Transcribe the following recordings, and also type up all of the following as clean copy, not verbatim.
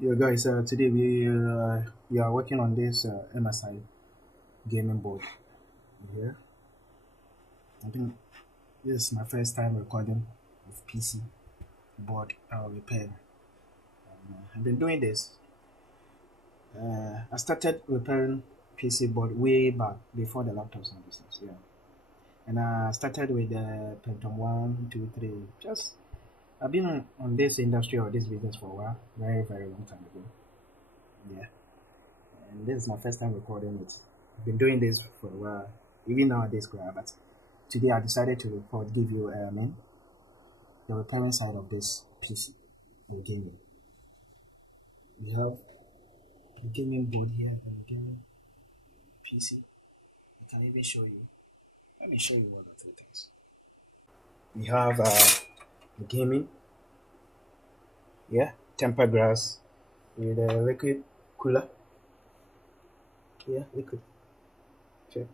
Yeah, guys. Today we are working on this MSI gaming board. Yeah, I think this is my first time recording with PC board repair. I've been doing this. I started repairing PC board way back before the laptops and business. Yeah, and I started with the Pentium 1, 2, 3. Just I've been on this industry or this business for a while, very long time ago. Yeah, and this is my first time recording it. I've been doing this for a while, even nowadays, but today I decided to give you the repairing side of this PC or gaming. We have a gaming board here and a gaming PC. I can even show you. Let me show you one or two things. We have the gaming, yeah, tempered glass with a liquid cooler, yeah, liquid. Check.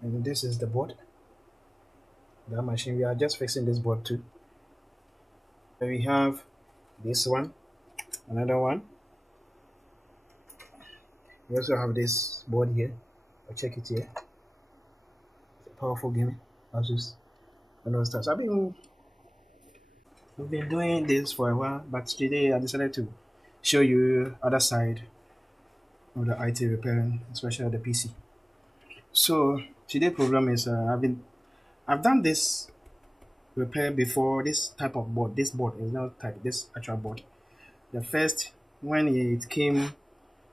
And this is the board, that machine. We are just fixing this board too. We have this one, another one. We also have this board here. I'll check it here. It's a powerful gaming Asus and all stuff. So we've been doing this for a while, but today I decided to show you other side of the IT repairing, especially the PC. So today problem is I've done this repair before. This type of board. This board is not type. This actual board. The first when it came,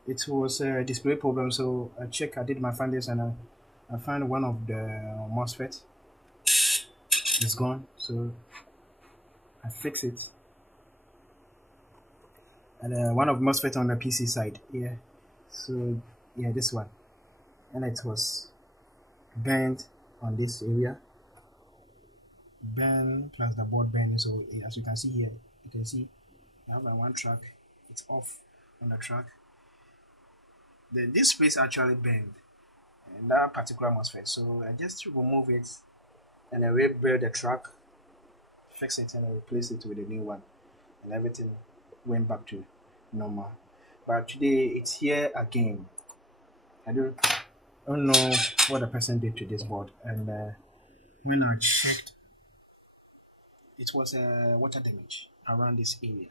it was a display problem. So I did my findings, and I found one of the MOSFET is gone. So I fixed it, and one of MOSFET on the PC side. Yeah. So yeah, this one, and it was bent on this area, bent plus the board bend. So as you can see here, you can see I have a one track. It's off on the track. Then this space actually bent in that particular MOSFET. So I just remove it and I rebuild the track, fix it, and I replace it with a new one, and everything went back to normal. But today it's here again. I don't know what the person did to this board, and when I checked, it was water damage around this area.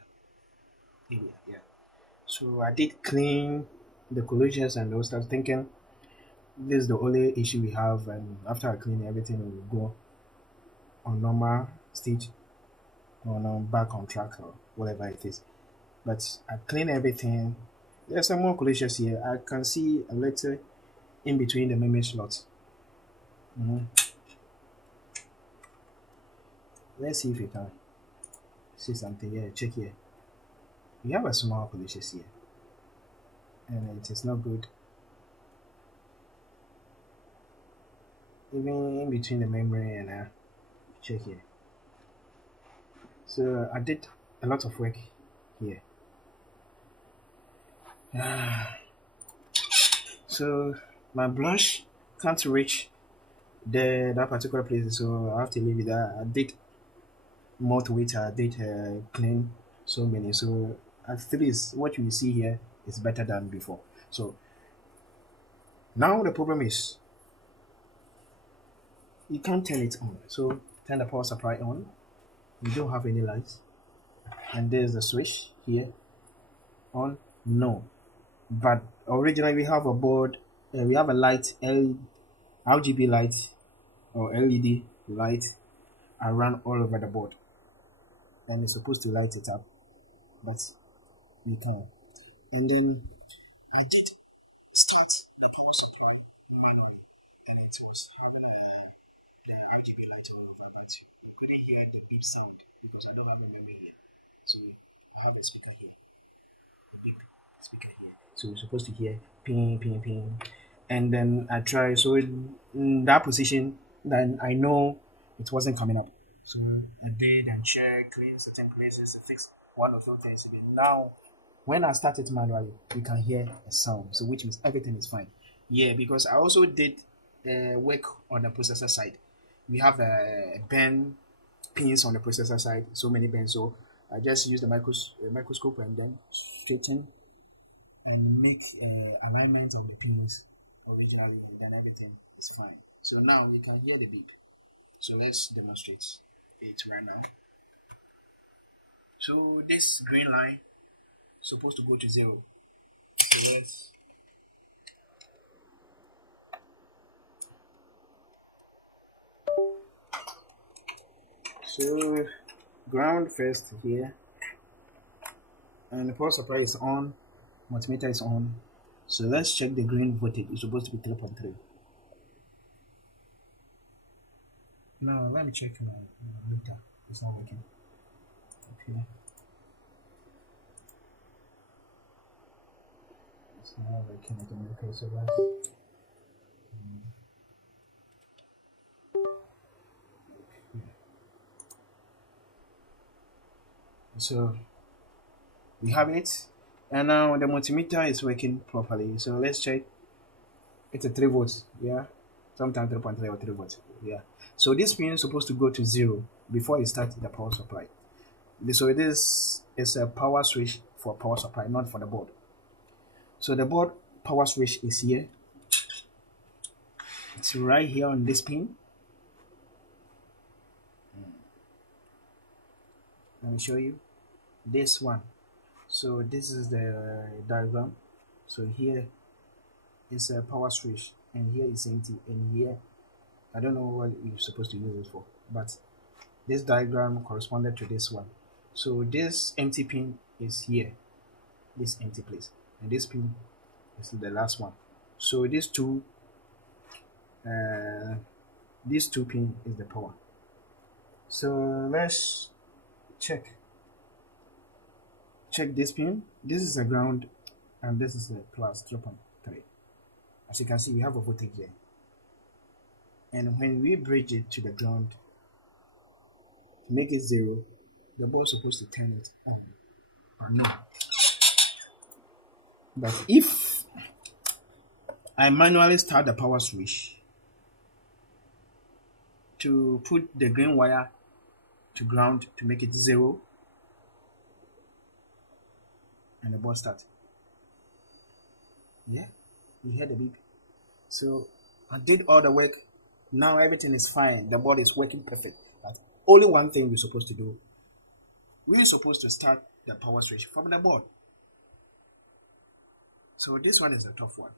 Yeah. So I did clean the collisions and those stuff, thinking this is the only issue we have, and after I clean everything, will go on normal stage, or back on track or whatever it is. But I clean everything. There's some more collisions here. I can see a little in between the memory slots. Mhm. Let's see if we can see something here. Check here. We have a small collisions here, and it is not good. Even in between the memory and check here. So I did a lot of work here. So my brush can't reach that particular place, so I have to leave it there. I did more to it. I did clean so many. So at least what you see here is better than before. So now the problem is you can't turn it on. So turn the power supply on. You don't have any lights, and there's the switch here on. No, but originally we have a board. We have a light, RGB light or LED light around all over the board, and it's supposed to light it up, but you can't. And then I did start the power supply manually, and it was having a RGB light all over, but I couldn't hear the beep sound because I don't have a memory here. So I have a speaker here, a big speaker here. So you're supposed to hear ping, ping, ping. And then I try, so in that position, then I know it wasn't coming up. So I did and check, clean certain places to fix one or two things. Again. Now, when I start it manually, you can hear a sound, so which means everything is fine. Yeah, because I also did work on the processor side. We have a pen pins on the processor side, so many pins. So I just use the microscope and then straighten and make alignment of the pins originally, then everything is fine. So now you can hear the beep. So let's demonstrate it right now. So this green line is supposed to go to 0. So let's so ground first here, and the power supply is on, multimeter is on. So let's check the green voltage. It's supposed to be 3.3. Now let me check my meter. It's not working. Okay. It's not working again. Okay, so that's so we have it, and now the multimeter is working properly. So let's check. It's a 3 volts, yeah, sometimes 3.3 or 3 volts, yeah. So this pin is supposed to go to 0 before you start the power supply. So this is a power switch for power supply, not for the board. So the board power switch is here. It's right here on this pin. Let me show you this one. So this is the diagram. So here is a power switch, and here is empty, and here I don't know what you're supposed to use it for, but this diagram corresponded to this one. So this empty pin is here, this empty place, and this pin is the last one. So uh, these two pin is the power. So let's check this pin. This is the ground, and this is the plus 3.3. As you can see, we have a voltage here, and when we bridge it to the ground to make it 0, the board is supposed to turn it on or no. But if I manually start the power switch to put the green wire to ground to make it 0, and the board starts. Yeah, you hear the beep. So I did all the work. Now everything is fine. The board is working perfect. But only one thing we're supposed to do. We're supposed to start the power switch from the board. So this one is the tough one.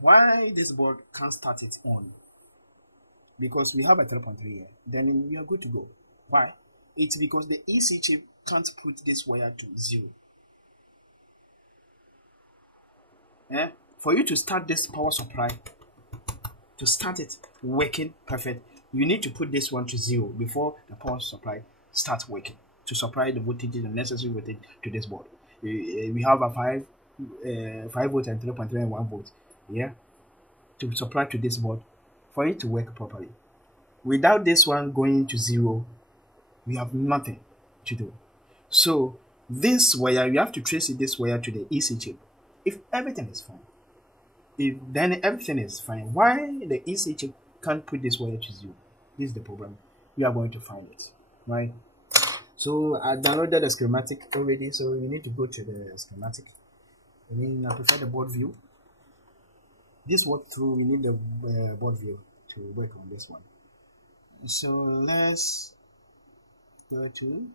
Why this board can't start it on? Because we have a 3.3 here. Then we are good to go. Why? It's because the EC chip can't put this wire to 0. For you to start this power supply, to start it working perfect, you need to put this one to 0 before the power supply starts working to supply the voltage, the necessary voltage to this board. We have a 5 volt and 3.3 and 1 volt, yeah, to supply to this board for it to work properly. Without this one going to 0, we have nothing to do. So this wire, you have to trace this wire to the EC chip. If everything is fine, then everything is fine. Why the EC chip can't put this wire to 0? This is the problem. We are going to find it, right? So I downloaded the schematic already, so you need to go to the schematic. I prefer the board view. This walkthrough, we need the board view to work on this one. So let's go to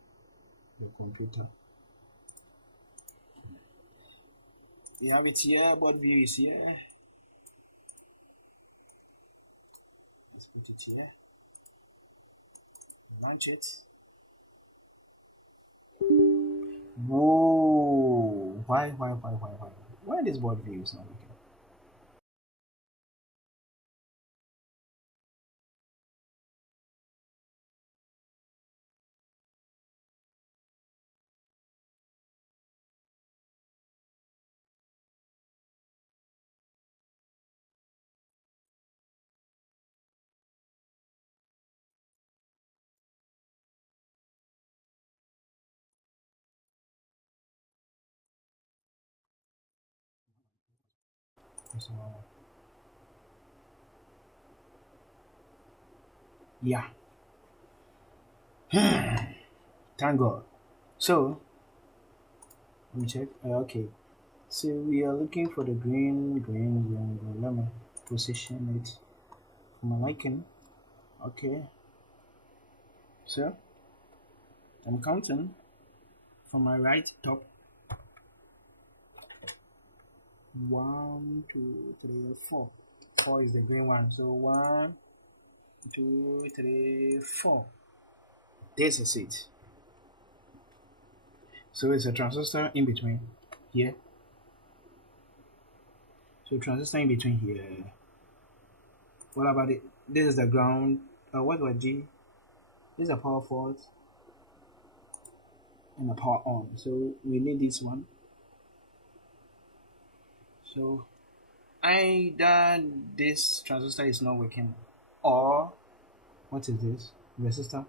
the computer. You have it here, board view is here. Let's put it here. Launch it. Whoa! Why? Why this board view is not working? So, yeah. Thank God. So let me check. Okay. So we are looking for the green. Let me position it for my liking. Okay. So I'm counting from my right top. 1, 2, 3, 4. 4 is the green one. So 1, 2, 3, 4. This is it. So it's a transistor in between here. So transistor in between here. What about it? This is the ground. What about G? This is a power fault and a power on. So we need this one. So either this transistor is not working, or what is this? Resistor.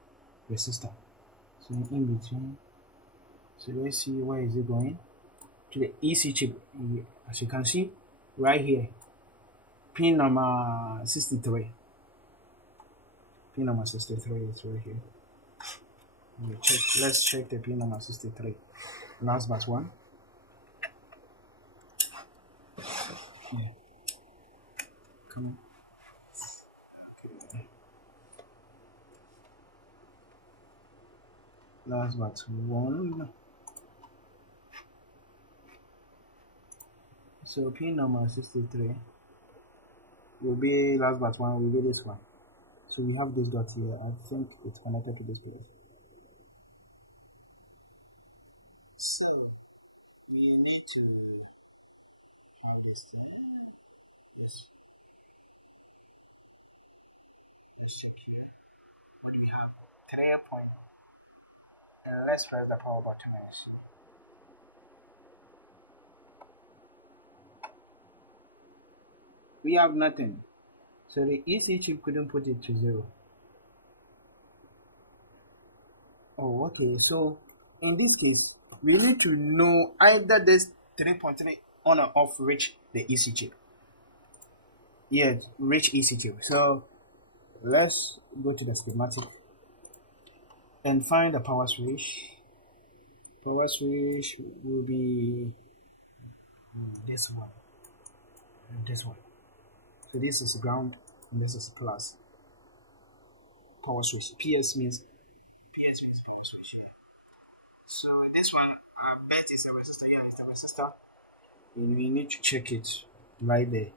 So in between. So let's see where is it going? To the EC chip. As you can see, right here. Pin number 63. Pin number 63 is right here. Let's check the pin number 63. Last but one. Yeah. Come on. Last but one. So pin number 63 will be last but one will be this one. So we have this dot here. I think it's connected to this place. So we need to understand this. We have 3 point. And let's press the power button. We have nothing. So the EC chip couldn't put it to 0. Oh, okay. So in this case, we need to know either this 3.3 on or off reach the EC chip. Yeah, reach EC chip. So let's go to the schematic and find the power switch. Power switch will be this one and this one. So this is ground and this is plus. Power switch. PS means power switch. So this one, base is a resistor. Here is the resistor. And we need to check it right there.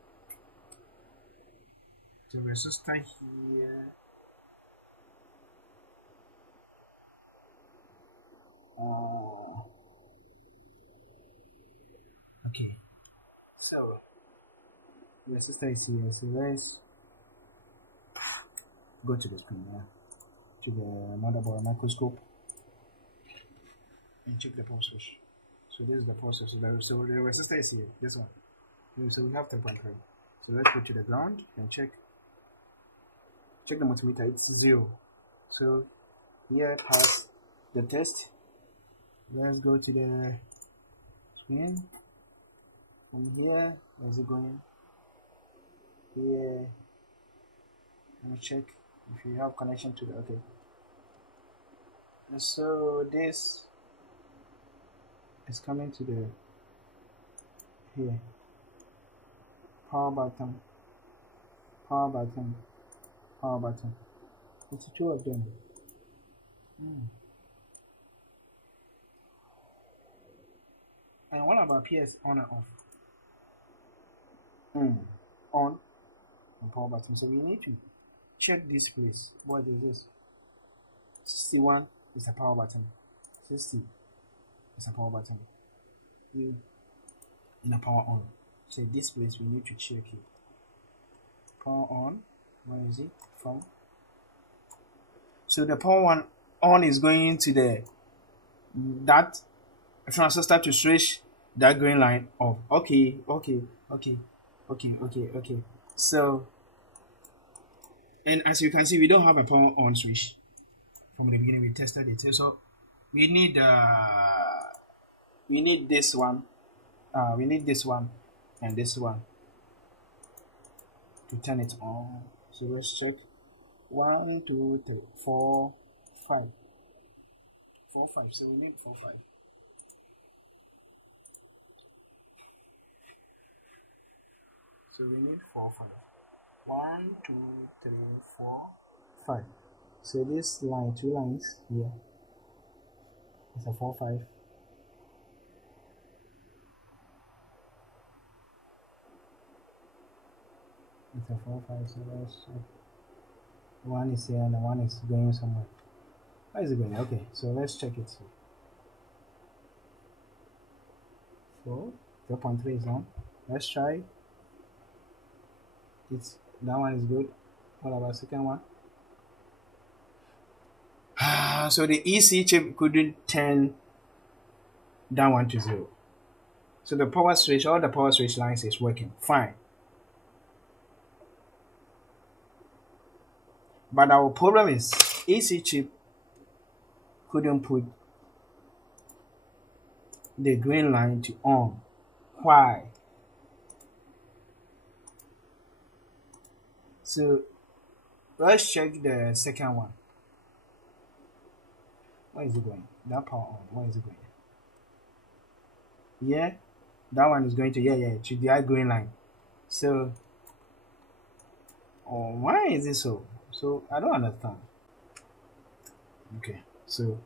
The resistor here. Oh. Okay. So the resistor is here. So let's go to the screen here, to the motherboard microscope, and check the power switch. So this is the power switch. So the resistor is here. This one. So we have 3.3. So let's go to the ground and check the multimeter. It's 0. So here pass the test. Let's go to the screen. From here, where's it going? Here. Let me check if you have connection to the okay. And so this is coming to the here. Power button. It's 2 of them. And what about PS on and off? On and power button. So we need to check this place. What is this? 61 is a power button. 60 is a power button. You in a power on. So this place we need to check it. Power on. Where is it from? So the power on is going to that transistor to switch that green line off. Okay. So, and as you can see, we don't have a power on switch from the beginning. We tested it. So we need this one. We need this one and this one to turn it on. So let's check. 1, 2, 3, 4, 5. 4 5. So we need 4 5. So we need 4 5. 1 2 3 4 5. So this line, 2 lines here, is a 4 5. It's a 4 5. So let's check. One is here and the one is going somewhere. Where is it going? Okay, so let's check it. 4 0.3 is on. Let's try. It's that one is good. What about second one? So the EC chip couldn't turn that one to 0. So the power switch, all the power switch lines is working fine. But our problem is EC chip couldn't put the green line to on. Why? So let's check the second one. Where is it going? That power on. Where is it going? Yeah, that one is going to to the green line. So, why is it so? So I don't understand. Okay, so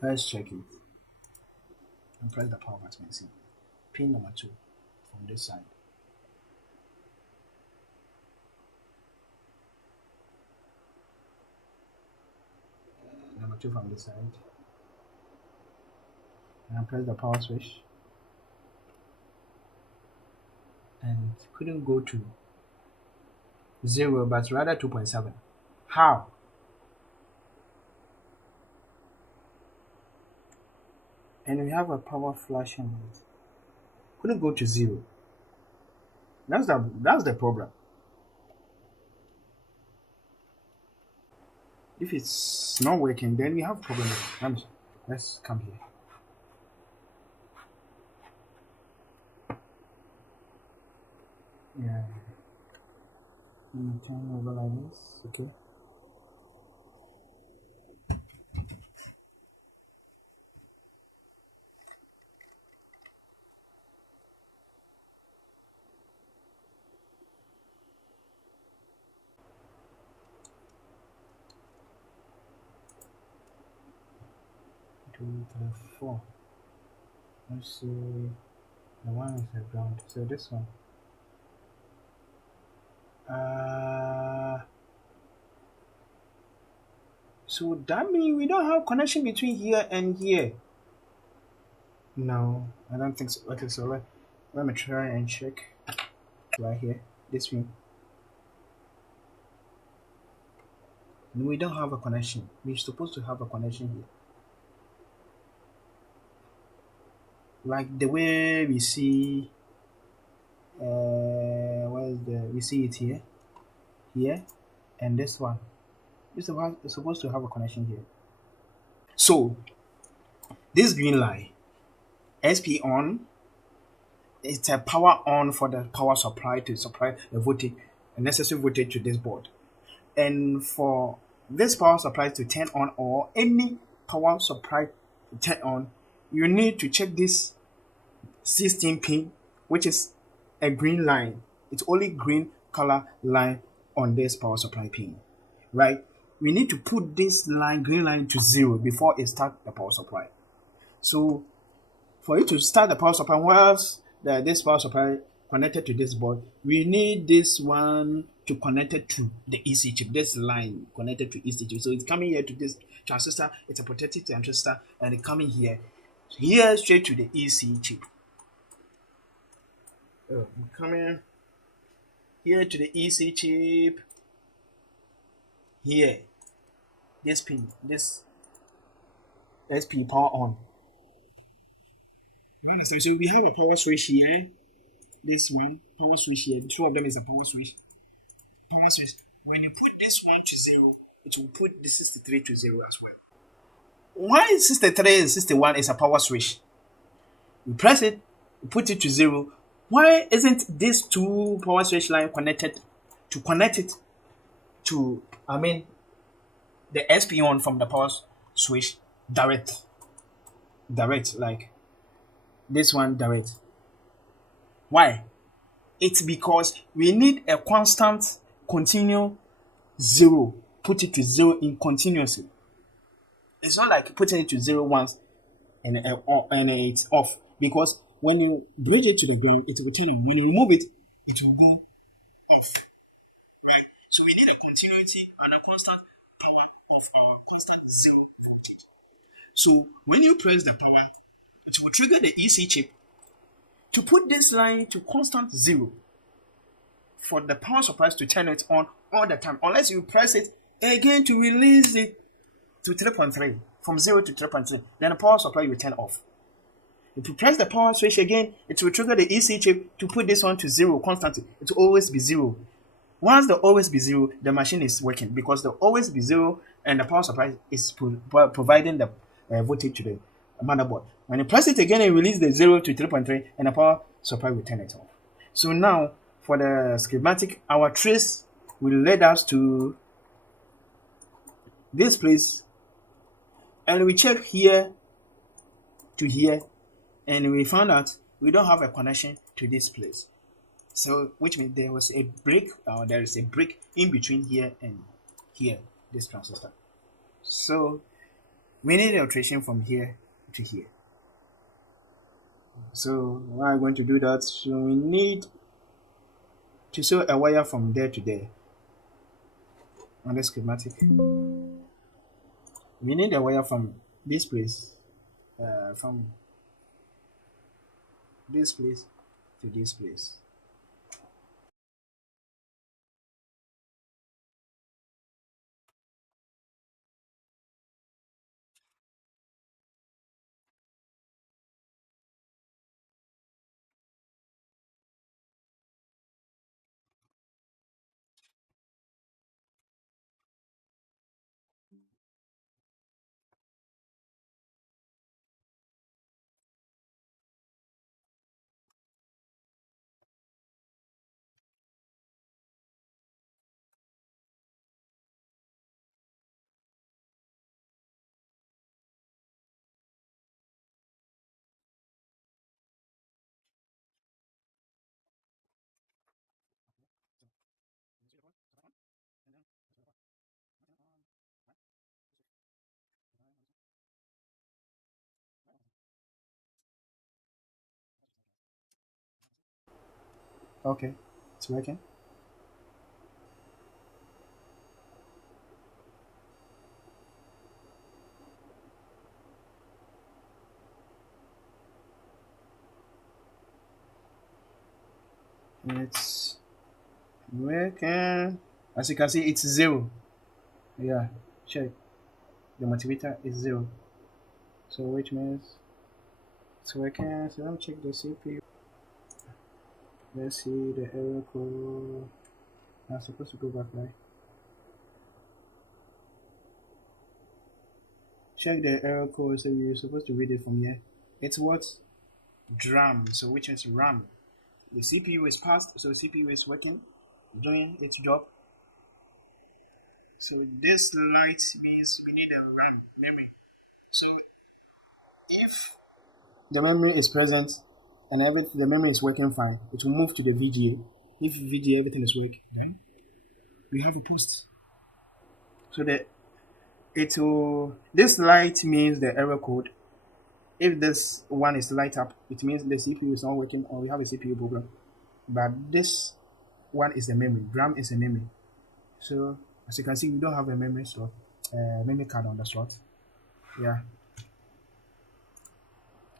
let's check it and press the power button and see. Pin number 2 from this side. Number 2 from this side. And I press the power switch. And couldn't go to 0, but rather 2.7. How? And we have a power flashing. Couldn't go to 0. That's the problem. If it's not working, then we have problem. Let's come here. Yeah. Turn over like this. Okay. Two, three, four. Let's see. The one is the ground. So this one. So that means we don't have connection between here and here. No, I don't think so. Okay, so let me try and check right here. This one. No, we don't have a connection. We're supposed to have a connection here. Like the way we see we see it here, and this one. It's supposed to have a connection here. So this green line, SP on, it's a power on for the power supply to supply the voltage, a necessary voltage to this board. And for this power supply to turn on, or any power supply to turn on, you need to check this 16 pin, which is a green line. It's only green color line on this power supply pin, right? We need to put this green line to 0 before it starts the power supply. So for you to start the power supply, whilst this power supply connected to this board, we need this one to connect it to the EC chip. This line connected to EC chip. So it's coming here to this transistor. It's a protected transistor, and it's coming here straight to the EC chip. I'm coming here to the EC chip. Here, this pin, this SP power on. You understand? So we have a power switch here. This one, power switch here. The two of them is a power switch. Power switch. When you put this one to 0, it will put the 63 to 0 as well. Why 63 and 61 is a power switch? We press it, we put it to 0. Why isn't this two power switch line connected to the SP on from the power switch direct, like this one direct. Why? It's because we need a constant continue zero. Put it to zero in continuously. It's not like putting it to zero once and it's off, because when you bridge it to the ground, it will turn on. When you remove it, it will go off. Right? So we need a continuity and a constant power of constant zero voltage. So when you press the power, it will trigger the EC chip to put this line to constant zero for the power supply to turn it on all the time, unless you press it again to release it to 3.3, from 0 to 3.3, then the power supply will turn off. If you press the power switch again, it will trigger the EC chip to put this one to zero constantly. It will always be zero. Once the always be zero, the machine is working, because the always be zero and the power supply is providing the voltage to the motherboard. When you press it again and release the 0 to 3.3, and the power supply will turn it off. So now, for the schematic, our trace will lead us to this place, and we check here to here, and we found out we don't have a connection to this place. So, which means there was a break, or there is a break in between here and here, this transistor. So, we need alteration from here to here. So, how are we going to do that? So, we need to sew a wire from there to there on the schematic. We need a wire from this place, from this place to this place. Okay, it's working. It's working. As you can see, it's zero. Yeah, check. The motivator is zero. So which means it's working. So let me check the CPU. Let's see the error code. I'm supposed to go back, right? Check the error code. So you're supposed to read it from here. It's what? DRAM. So which means RAM. The CPU is passed, so CPU is working, doing its job. So this light means we need a RAM memory. So if the memory is present and the memory is working fine, it will move to the VGA. If VGA everything is working, then we have a post. So that it will, this light means the error code. If this one is light up, it means the CPU is not working or we have a CPU problem. But this one is the memory. RAM is a memory. So as you can see, we don't have a memory slot, memory card on the slot. Yeah,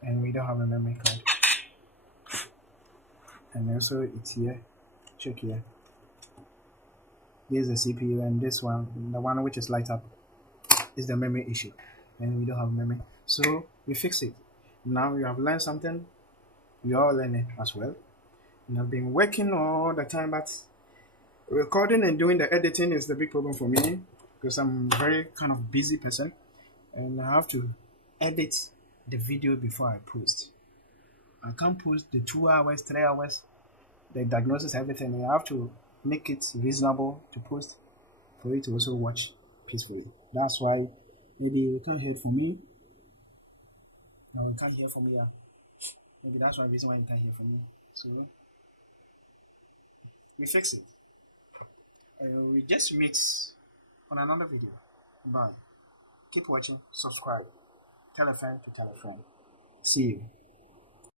and we don't have a memory card. And also it's here. Check here. Here's the CPU, and this one, the one which is light up, is the memory issue, and we don't have memory. So we fix it. Now you have learned something. We all learn it as well. And I've been working all the time, but recording and doing the editing is the big problem for me, because I'm a very kind of busy person, and I have to edit the video before I post. I can't post the 2 hours, 3 hours, the diagnosis, everything. I have to make it reasonable to post for you to also watch peacefully. That's why Maybe you can't hear it from me. No, you can't hear from me. Yeah. Maybe that's one reason why you can't hear from me. So we fix it. We just meet on another video. Bye. Keep watching. Subscribe. Tell a friend to tell a friend. See you.